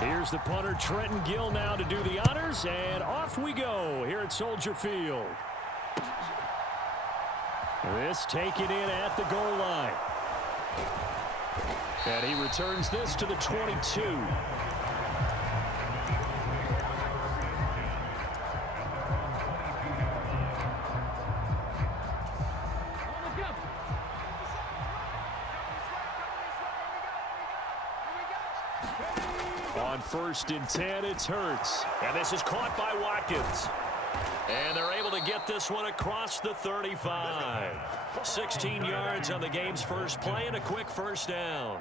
Here's the punter, Trenton Gill, now to do the honors, and off we go here at Soldier Field. This taken in at the goal line. And he returns this to the 22. On 1st and 10, it's Hurts. And this is caught by Watkins. And they're able to get this one across the 35. 16 yards on the game's first play and a quick first down.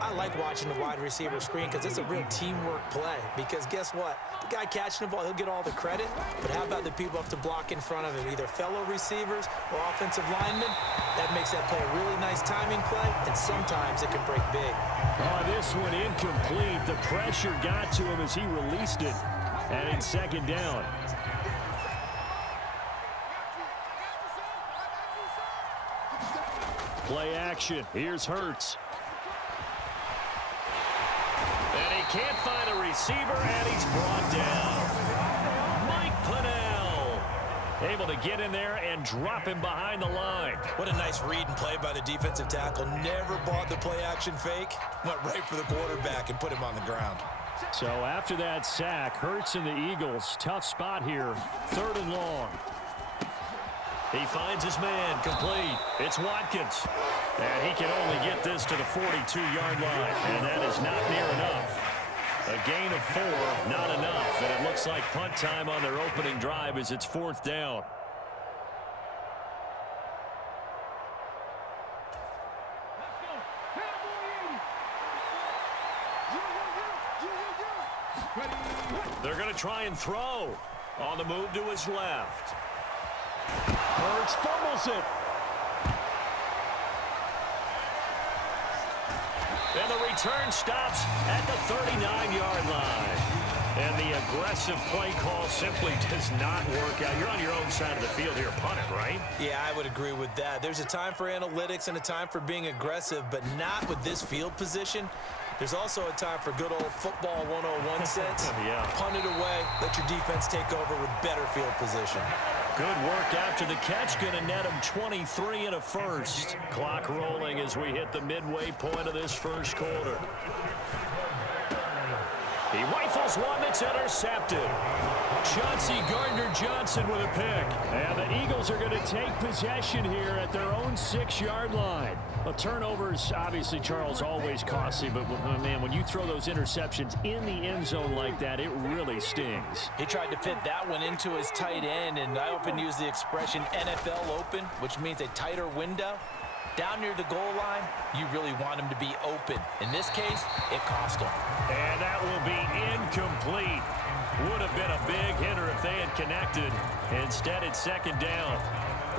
I like watching the wide receiver screen because it's a real teamwork play. Because guess what? The guy catching the ball, he'll get all the credit. But how about the people up to block in front of him, either fellow receivers or offensive linemen? That makes that play a really nice timing play, and sometimes it can break big. Oh, this one incomplete. The pressure got to him as he released it. And in 2nd down. Play action. Here's Hurts. And he can't find a receiver, and he's brought down. Mike Pennell able to get in there and drop him behind the line. What a nice read and play by the defensive tackle. Never bought the play action fake. Went right for the quarterback and put him on the ground. So after that sack, Hurts and the Eagles, tough spot here. 3rd and long. He finds his man, complete. It's Watkins. And he can only get this to the 42-yard line. And that is not near enough. A gain of 4, not enough. And it looks like punt time on their opening drive as it's 4th down. They're going to try and throw. On the move to his left. Hurts fumbles it. And the return stops at the 39-yard line. And the aggressive play call simply does not work out. You're on your own side of the field here. Punt it, right? Yeah, I would agree with that. There's a time for analytics and a time for being aggressive, but not with this field position. There's also a time for good old football 101 sense. Yeah. Punt it away. Let your defense take over with better field position. Good work after the catch. Going to net him 23 and a first. Clock rolling as we hit the midway point of this first quarter. He rifles one that's intercepted. Chauncey Gardner-Johnson with a pick. And the Eagles are going to take possession here at their own 6-yard line. Well, turnovers, obviously, Charles, always costly. But, man, when you throw those interceptions in the end zone like that, it really stings. He tried to fit that one into his tight end, and I often use the expression NFL open, which means a tighter window. Down near the goal line, you really want him to be open. In this case, it cost him. And that will be incomplete. Would have been a big hitter if they had connected. Instead, it's 2nd down.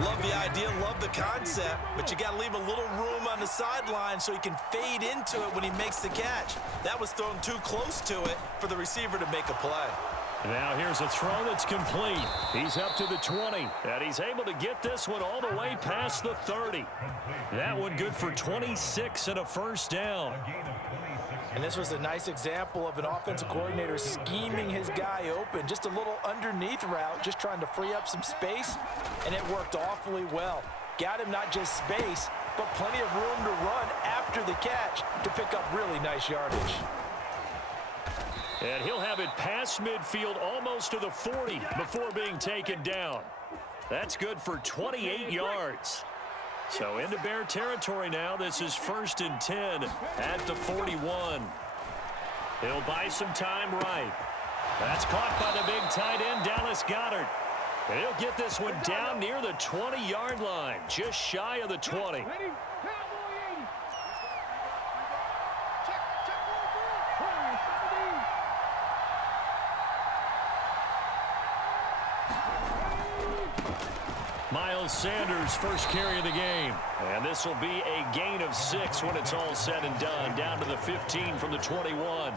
Love the idea, love the concept, but you got to leave a little room on the sideline so he can fade into it when he makes the catch. That was thrown too close to it for the receiver to make a play. Now here's a throw that's complete. He's up to the 20, and he's able to get this one all the way past the 30. That one good for 26 and a first down. And this was a nice example of an offensive coordinator scheming his guy open. Just a little underneath route, just trying to free up some space, and it worked awfully well. Got him not just space, but plenty of room to run after the catch to pick up really nice yardage. And he'll have it past midfield almost to the 40 before being taken down. That's good for 28 yards. So into Bear territory now. This is 1st and 10 at the 41. He'll buy some time right. That's caught by the big tight end, Dallas Goedert. And he'll get this one down near the 20-yard line, just shy of the 20. Miles Sanders, first carry of the game. And this will be a gain of 6 when it's all said and done. Down to the 15 from the 21.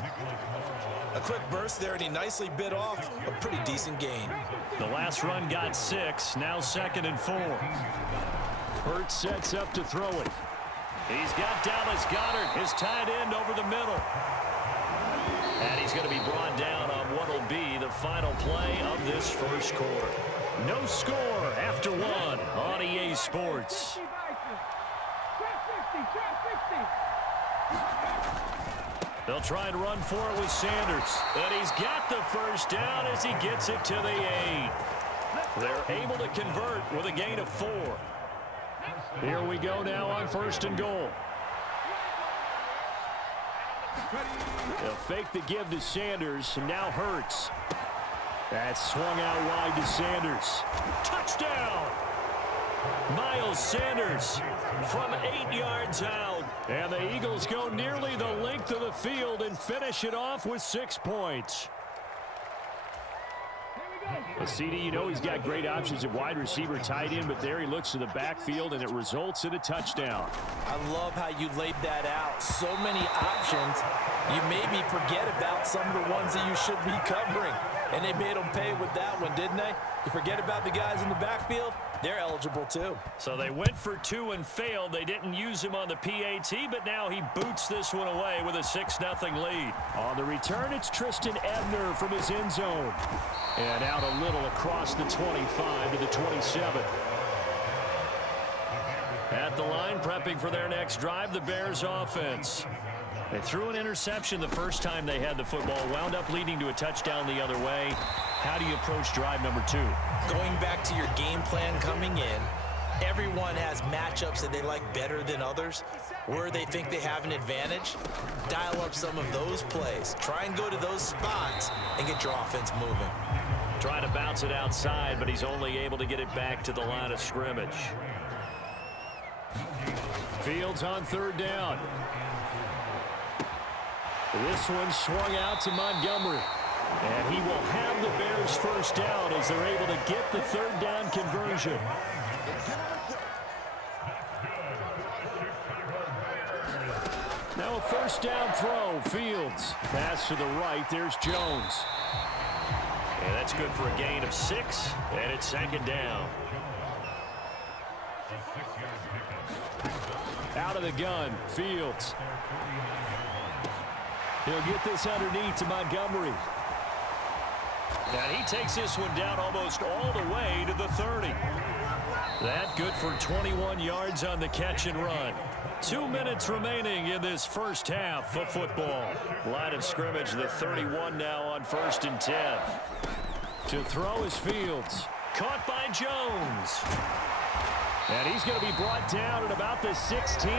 A quick burst there, and he nicely bit off a pretty decent gain. The last run got 6, now 2nd and 4. Hurts sets up to throw it. He's got Dallas Goedert, his tight end, over the middle. to be brought down on what will be the final play of this first quarter. No score after one on EA Sports. They'll try and run for it with Sanders. And he's got the first down as he gets it to the 8. They're able to convert with a gain of 4. Here we go now on 1st and goal. They'll fake the give to Sanders, and now Hurts. That's swung out wide to Sanders. Touchdown! Miles Sanders from 8 yards out. And the Eagles go nearly the length of the field and finish it off with 6 points. Well, CD, you know he's got great options at wide receiver, tight end, but there he looks to the backfield, and it results in a touchdown. I love how you laid that out. So many options. You maybe forget about some of the ones that you should be covering. And they made them pay with that one, didn't they? You forget about the guys in the backfield, they're eligible too. So they went for 2 and failed. They didn't use him on the PAT, but now he boots this one away with a 6-0 lead. On the return, it's Tristan Ebner from his end zone. And out a little across the 25 to the 27. At the line, prepping for their next drive, the Bears offense. They threw an interception the first time they had the football, wound up leading to a touchdown the other way. How do you approach drive number 2? Going back to your game plan coming in, everyone has matchups that they like better than others. Where they think they have an advantage, dial up some of those plays. Try and go to those spots and get your offense moving. Trying to bounce it outside, but he's only able to get it back to the line of scrimmage. Fields on 3rd down. This one swung out to Montgomery. And he will have the Bears first down as they're able to get the 3rd down conversion. Now a 1st down throw. Fields. Pass to the right. There's Jones. And that's good for a gain of 6. And it's 2nd down. Out of the gun. Fields. He'll get this underneath to Montgomery. And he takes this one down almost all the way to the 30. That good for 21 yards on the catch and run. 2 minutes remaining in this first half of football. Line of scrimmage, the 31 now on 1st and 10. To throw is Fields. Caught by Jones. And he's going to be brought down at about the 16.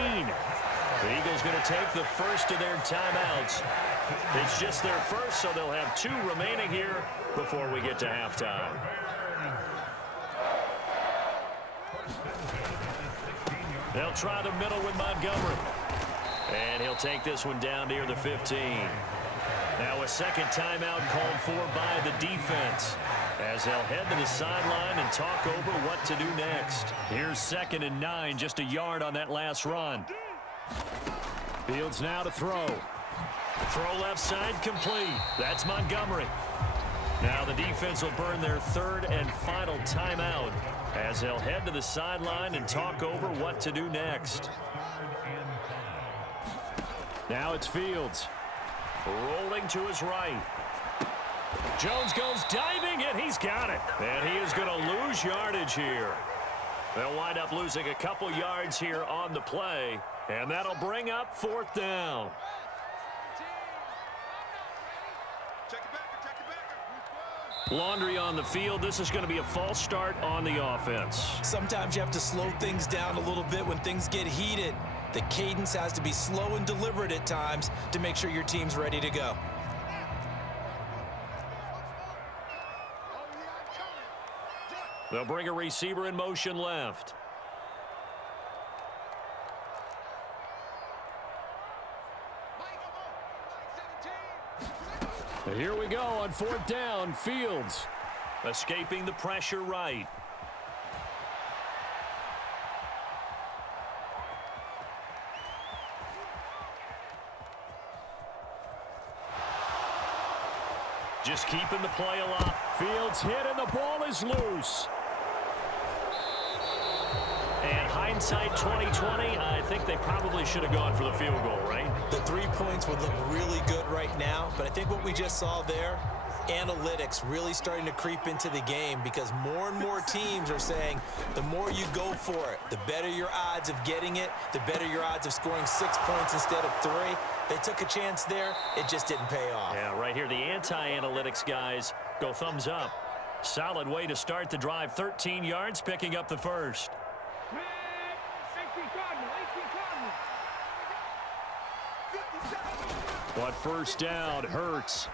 The Eagles going to take the first of their timeouts. It's just their first, so they'll have 2 remaining here before we get to halftime. They'll try the middle with Montgomery. And he'll take this one down near the 15. Now a second timeout called for by the defense, as they'll head to the sideline and talk over what to do next. Here's 2nd and 9, just a yard on that last run. Fields now to throw. Throw left side complete. That's Montgomery. Now the defense will burn their 3rd and final timeout as they'll head to the sideline and talk over what to do next. Now it's Fields. Rolling to his right. Jones goes diving, and he's got it. And he is going to lose yardage here. They'll wind up losing a couple yards here on the play, and that'll bring up 4th down. Laundry on the field. This is going to be a false start on the offense. Sometimes you have to slow things down a little bit when things get heated. The cadence has to be slow and deliberate at times to make sure your team's ready to go. They'll bring a receiver in motion left. Here we go on 4th down. Fields. Escaping the pressure right. Just keeping the play alive. Fields hit and the ball is loose. And hindsight 2020, I think they probably should have gone for the field goal, right? The 3 points would look really good right now, but I think what we just saw there, analytics really starting to creep into the game because more and more teams are saying the more you go for it, the better your odds of getting it, the better your odds of scoring 6 points instead of 3. They took a chance there. It just didn't pay off. Yeah, right here, the anti-analytics guys go thumbs up. Solid way to start the drive. 13 yards, picking up the first. But first down, Hurts.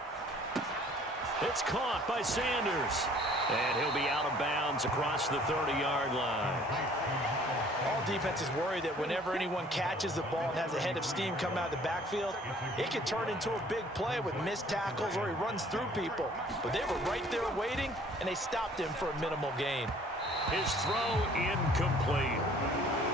It's caught by Sanders. And he'll be out of bounds across the 30-yard line. All defenses worry that whenever anyone catches the ball and has a head of steam coming out of the backfield, it can turn into a big play with missed tackles or he runs through people. But they were right there waiting, and they stopped him for a minimal gain. His throw incomplete.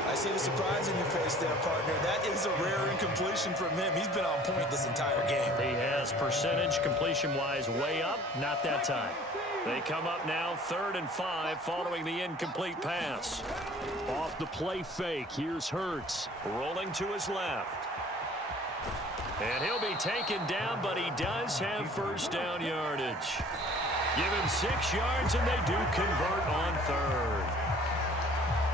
I see the surprise in your face there, partner. That is a rare incompletion from him. He's been on point this entire game. He has percentage completion-wise way up. Not that time. They come up now 3rd and 5 following the incomplete pass. Off the play fake, here's Hurts. Rolling to his left. And he'll be taken down, but he does have first down yardage. Give him 6 yards, and they do convert on 3rd.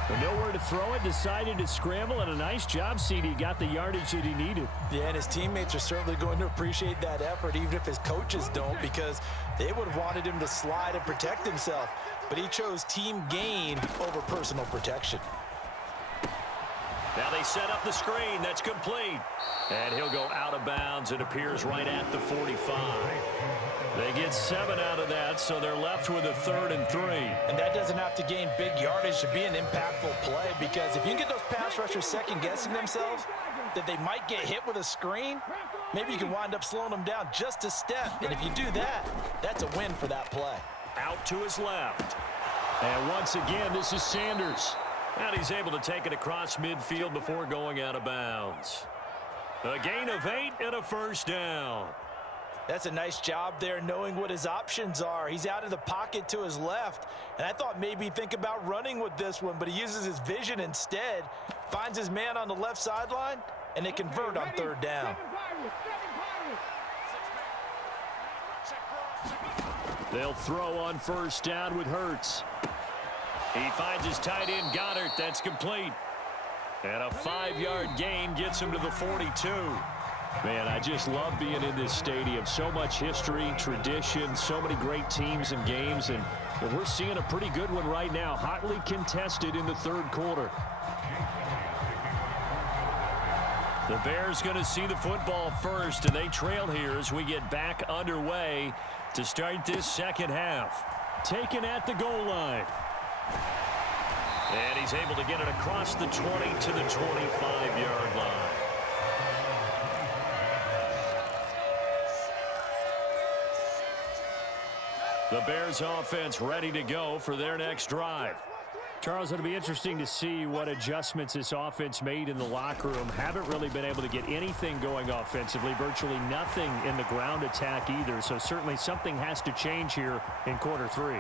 But nowhere to throw it, decided to scramble, and a nice job, CD. Got the yardage that he needed. Yeah, and his teammates are certainly going to appreciate that effort, even if his coaches don't, because they would have wanted him to slide and protect himself. But he chose team gain over personal protection. Now they set up the screen. That's complete. And he'll go out of bounds. It appears right at the 45. They get 7 out of that, so they're left with a 3rd and 3. And that doesn't have to gain big yardage to be an impactful play, because if you can get those pass rushers second-guessing themselves, that they might get hit with a screen, maybe you can wind up slowing them down just a step. And if you do that, that's a win for that play. Out to his left. And once again, this is Sanders. And he's able to take it across midfield before going out of bounds. A gain of 8 and a first down. That's a nice job there knowing what his options are. He's out of the pocket to his left, and I thought maybe he'd think about running with this one, but he uses his vision instead, finds his man on the left sideline, and they convert on 3rd down. They'll throw on first down with Hurts. He finds his tight end, Goddard. That's complete. And a 5-yard gain gets him to the 42. Man, I just love being in this stadium. So much history, tradition, so many great teams and games, and we're seeing a pretty good one right now. Hotly contested in the 3rd quarter. The Bears going to see the football first, and they trail here as we get back underway to start this second half. Taken at the goal line. And he's able to get it across the 20 to the 25-yard line. The Bears offense ready to go for their next drive. Charles, it'll be interesting to see what adjustments this offense made in the locker room. Haven't really been able to get anything going offensively, virtually nothing in the ground attack either. So certainly something has to change here in quarter 3.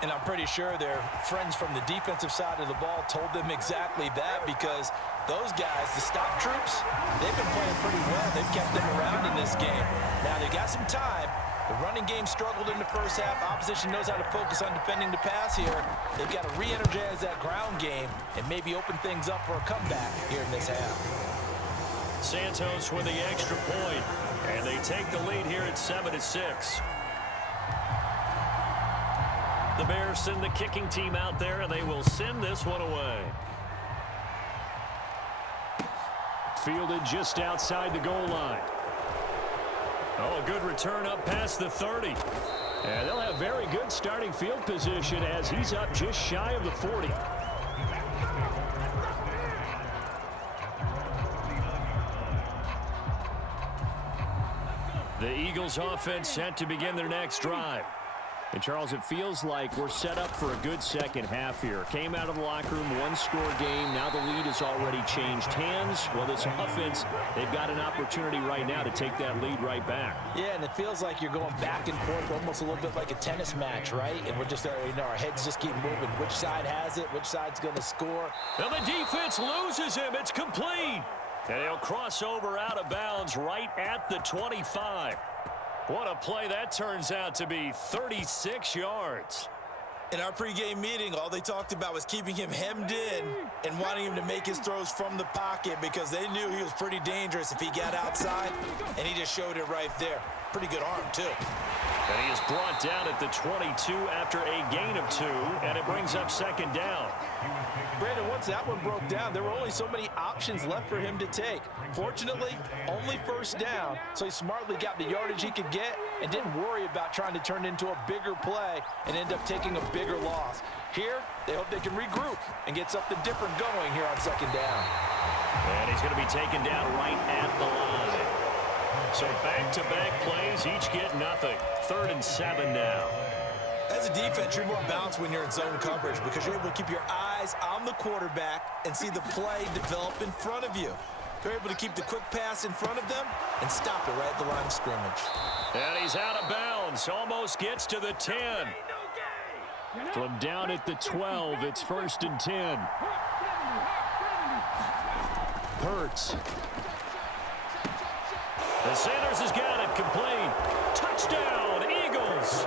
And I'm pretty sure their friends from the defensive side of the ball told them exactly that, because those guys, the stop troops, they've been playing pretty well. They've kept them around in this game. Now they got some time. The running game struggled in the first half. Opposition knows how to focus on defending the pass here. They've got to re-energize that ground game and maybe open things up for a comeback here in this half. Santos with the extra point, and they take the lead here at 7-6. The Bears send the kicking team out there, and they will send this one away. Fielded just outside the goal line. Oh, a good return up past the 30. And they'll have very good starting field position as he's up just shy of the 40. The Eagles offense set to begin their next drive. And, Charles, it feels like we're set up for a good second half here. Came out of the locker room, one-score game. Now the lead has already changed hands. Well, this offense, they've got an opportunity right now to take that lead right back. Yeah, and it feels like you're going back and forth almost a little bit like a tennis match, right? And we're just, our heads just keep moving. Which side has it? Which side's going to score? And the defense loses him. It's complete. And he'll cross over out of bounds right at the 25. What a play that turns out to be, 36 yards. In our pregame meeting, all they talked about was keeping him hemmed in and wanting him to make his throws from the pocket because they knew he was pretty dangerous if he got outside, and he just showed it right there. Pretty good arm, too. And he is brought down at the 22 after a gain of 2, and it brings up second down. Brandon, once that one broke down, there were only so many options left for him to take. Fortunately, only first down, so he smartly got the yardage he could get and didn't worry about trying to turn it into a bigger play and end up taking a bigger loss. Here, they hope they can regroup and get something different going here on second down. And he's going to be taken down right at the line. So back-to-back plays, each get nothing. 3rd and 7 now. As a defense, you're more balanced when you're in zone coverage because you're able to keep your eyes on the quarterback and see the play develop in front of you. They're able to keep the quick pass in front of them and stop it right at the line of scrimmage. And he's out of bounds. Almost gets to the 10. From down at the 12, it's 1st and 10. Hurts. And Sanders has got it complete. Touchdown, Eagles.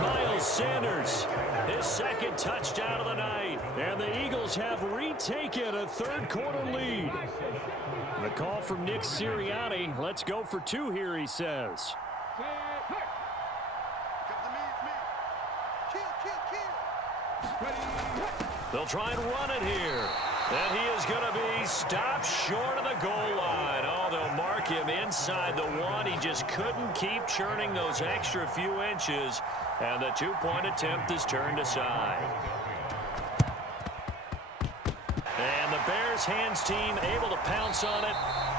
Miles Sanders, his second touchdown of the night. And the Eagles have retaken a third-quarter lead. The call from Nick Sirianni. Let's go for 2 here, he says. They'll try and run it here. And he is going to be stopped short of the goal line. Oh, they'll mark him inside the 1. He just couldn't keep churning those extra few inches. And the 2-point attempt is turned aside. And the Bears hands team able to pounce on it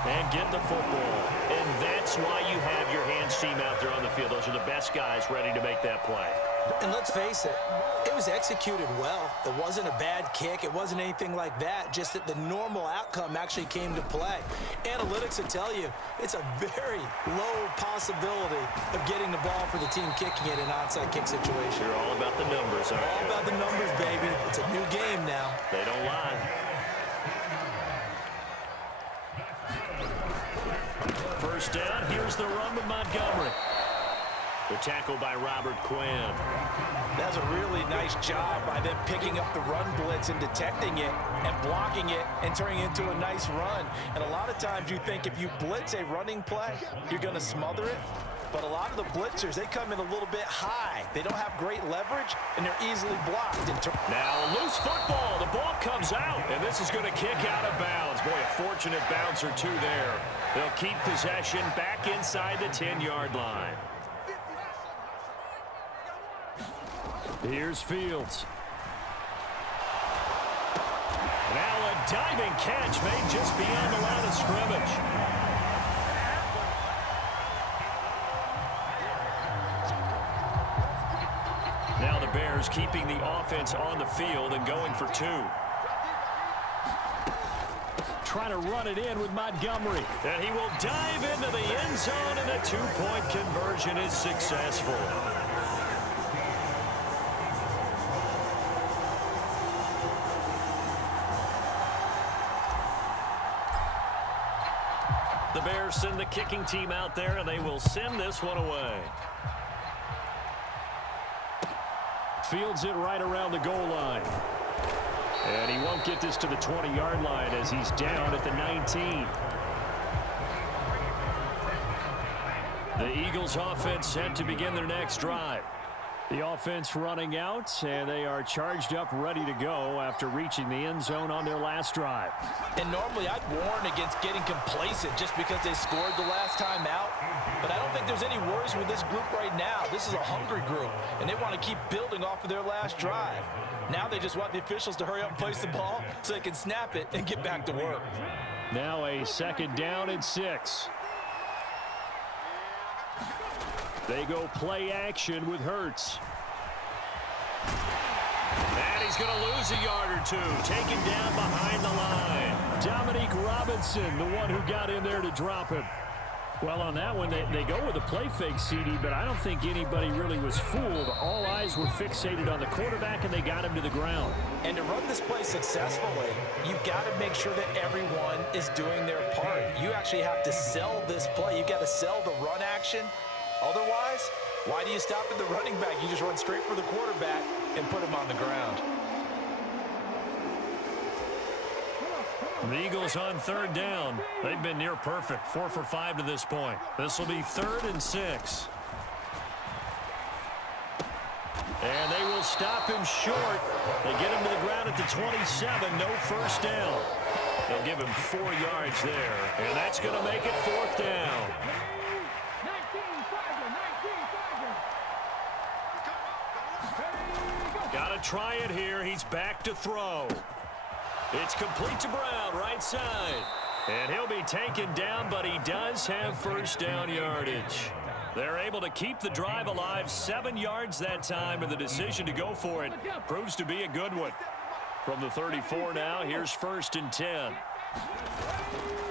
and get the football. And that's why you have your hands team out there on the field. Those are the best guys ready to make that play. And let's face it, it was executed well. It wasn't a bad kick. It wasn't anything like that. Just that the normal outcome actually came to play. Analytics will tell you it's a very low possibility of getting the ball for the team kicking it in an onside kick situation. You're all about the numbers, aren't you? All about the numbers, baby. It's a new game now. They don't lie. First down, here's the run with Montgomery. The tackle by Robert Quinn. That's a really nice job by them picking up the run blitz and detecting it and blocking it and turning it into a nice run. And a lot of times you think if you blitz a running play, you're going to smother it. But a lot of the blitzers, they come in a little bit high. They don't have great leverage, and they're easily blocked. Now a loose football. The ball comes out, and this is going to kick out of bounds. Boy, a fortunate bounce or 2 there. They'll keep possession back inside the 10-yard line. Here's Fields. Now a diving catch made just beyond the line of scrimmage. Now the Bears keeping the offense on the field and going for 2. Trying to run it in with Montgomery. And he will dive into the end zone, and the 2-point conversion is successful. The Bears send the kicking team out there, and they will send this one away. Fields it right around the goal line. And he won't get this to the 20-yard line as he's down at the 19. The Eagles offense set to begin their next drive. The offense running out, and they are charged up, ready to go after reaching the end zone on their last drive. And normally I'd warn against getting complacent just because they scored the last time out. But I don't think there's any worries with this group right now. This is a hungry group, and they want to keep building off of their last drive. Now they just want the officials to hurry up and place the ball so they can snap it and get back to work. Now a 2nd down and 6. They go play action with Hurts. And he's going to lose a yard or two. Taken down behind the line. Dominique Robinson, the one who got in there to drop him. Well, on that one, they go with a play fake, CD, but I don't think anybody really was fooled. All eyes were fixated on the quarterback, and they got him to the ground. And to run this play successfully, you've got to make sure that everyone is doing their part. You actually have to sell this play. You've got to sell the run action. Otherwise, why do you stop at the running back? You just run straight for the quarterback and put him on the ground. The Eagles on third down. They've been near perfect, 4 for 5 to this point. This will be 3rd and 6. And they will stop him short. They get him to the ground at the 27. No first down. They'll give him 4 yards there. And that's going to make it 4th down. Got to try it here. He's back to throw. It's complete to Brown, right side. And he'll be taken down, but he does have first down yardage. They're able to keep the drive alive, 7 yards that time, and the decision to go for it proves to be a good one. From the 34 now, here's 1st and 10.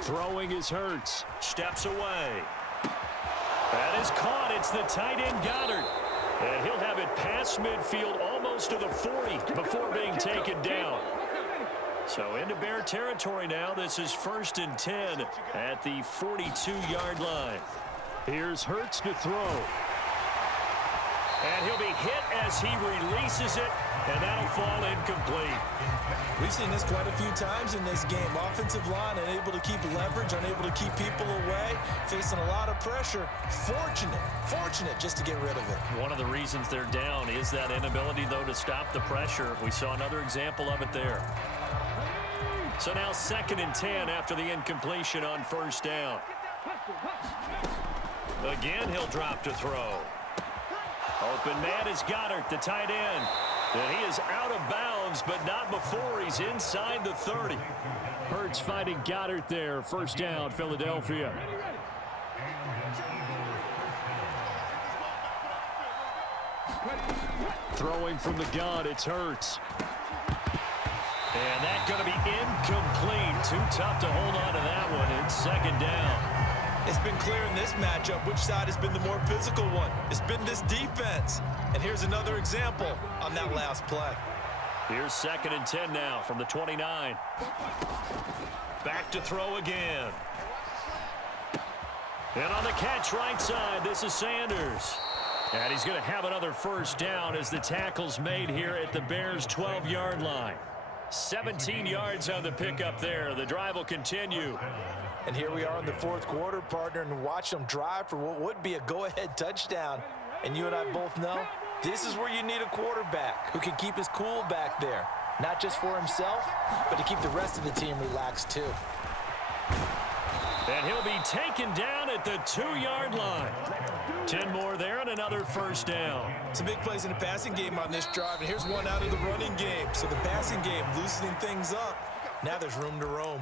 Throwing is Hurts. Steps away. That is caught. It's the tight end Goddard. And he'll have it past midfield almost to the 40 before being taken down. So into Bear territory now. This is 1st and 10 at the 42-yard line. Here's Hurts to throw. And he'll be hit as he releases it, and that'll fall incomplete. We've seen this quite a few times in this game. Offensive line unable to keep leverage, unable to keep people away, facing a lot of pressure. Fortunate just to get rid of it. One of the reasons they're down is that inability, though, to stop the pressure. We saw another example of it there. So now 2nd and 10 after the incompletion on first down. Again, he'll drop to throw. Open man is Goddard, the tight end. And he is out of bounds, but not before he's inside the 30. Hurts fighting Goddard there. First down, Philadelphia. Throwing from the gun, it's Hurts. And that's going to be incomplete. Too tough to hold on to that one. It's 2nd down. It's been clear in this matchup which side has been the more physical one. It's been this defense. And here's another example on that last play. Here's 2nd and 10 now from the 29. Back to throw again. And on the catch right side, this is Sanders. And he's going to have another first down as the tackle's made here at the Bears' 12-yard line. 17 yards on the pickup there. The drive will continue. And here we are in the 4th quarter, partner, and watch them drive for what would be a go-ahead touchdown. And you and I both know this is where you need a quarterback who can keep his cool back there. Not just for himself, but to keep the rest of the team relaxed too. And he'll be taken down at the 2-yard line. 10 more there and another first down. Some big plays in the passing game on this drive, and here's one out of the running game. So the passing game loosening things up. Now there's room to roam.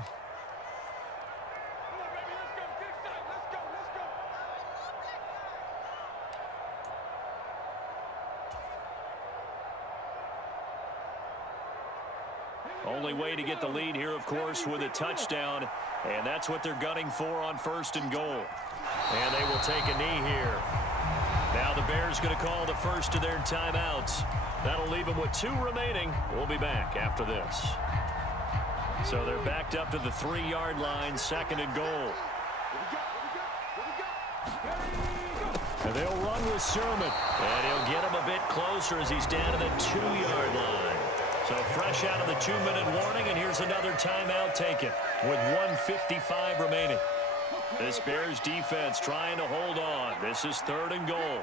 Only way to get the lead here, of course, with a touchdown. And that's what they're gunning for on 1st and goal. And they will take a knee here. Now the Bears going to call the first of their timeouts. That'll leave them with 2 remaining. We'll be back after this. So they're backed up to the 3-yard line, 2nd and goal. And they'll run with Sermon. And he'll get him a bit closer as he's down to the 2-yard line. So fresh out of the 2-minute warning, and here's another timeout taken with 1:55 remaining. This Bears defense trying to hold on. This is 3rd and goal.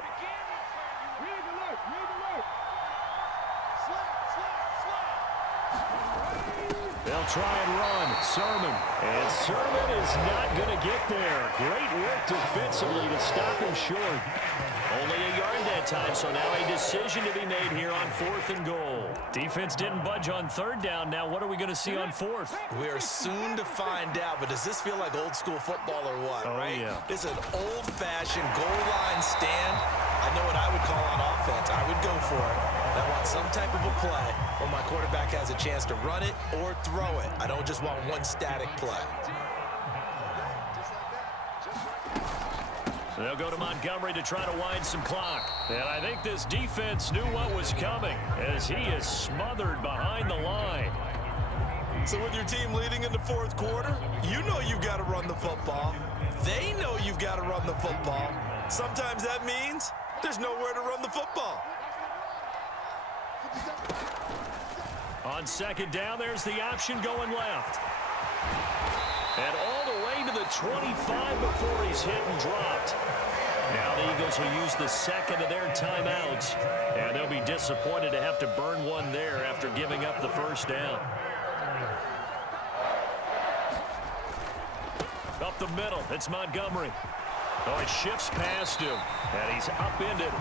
They'll try and run. Sermon. And Sermon is not going to get there. Great work defensively to stop him short. Only a yard that time, so now a decision to be made here on 4th and goal. Defense didn't budge on 3rd down. Now what are we going to see on 4th? We are soon to find out, but does this feel like old school football or what, right? Yeah. This is an old-fashioned goal line stand. I know what I would call on offense. I would go for it. I want some type of a play where my quarterback has a chance to run it or throw it. I don't just want one static play. They'll go to Montgomery to try to wind some clock. And I think this defense knew what was coming as he is smothered behind the line. So with your team leading in the 4th quarter, you know you've got to run the football. They know you've got to run the football. Sometimes that means there's nowhere to run the football. On 2nd down, there's the option going left. And all the way to the 25 before he's hit and dropped. Now the Eagles will use the 2nd of their timeouts. And they'll be disappointed to have to burn one there after giving up the 1st down. Up the middle, it's Montgomery. Oh, he shifts past him. And he's upended.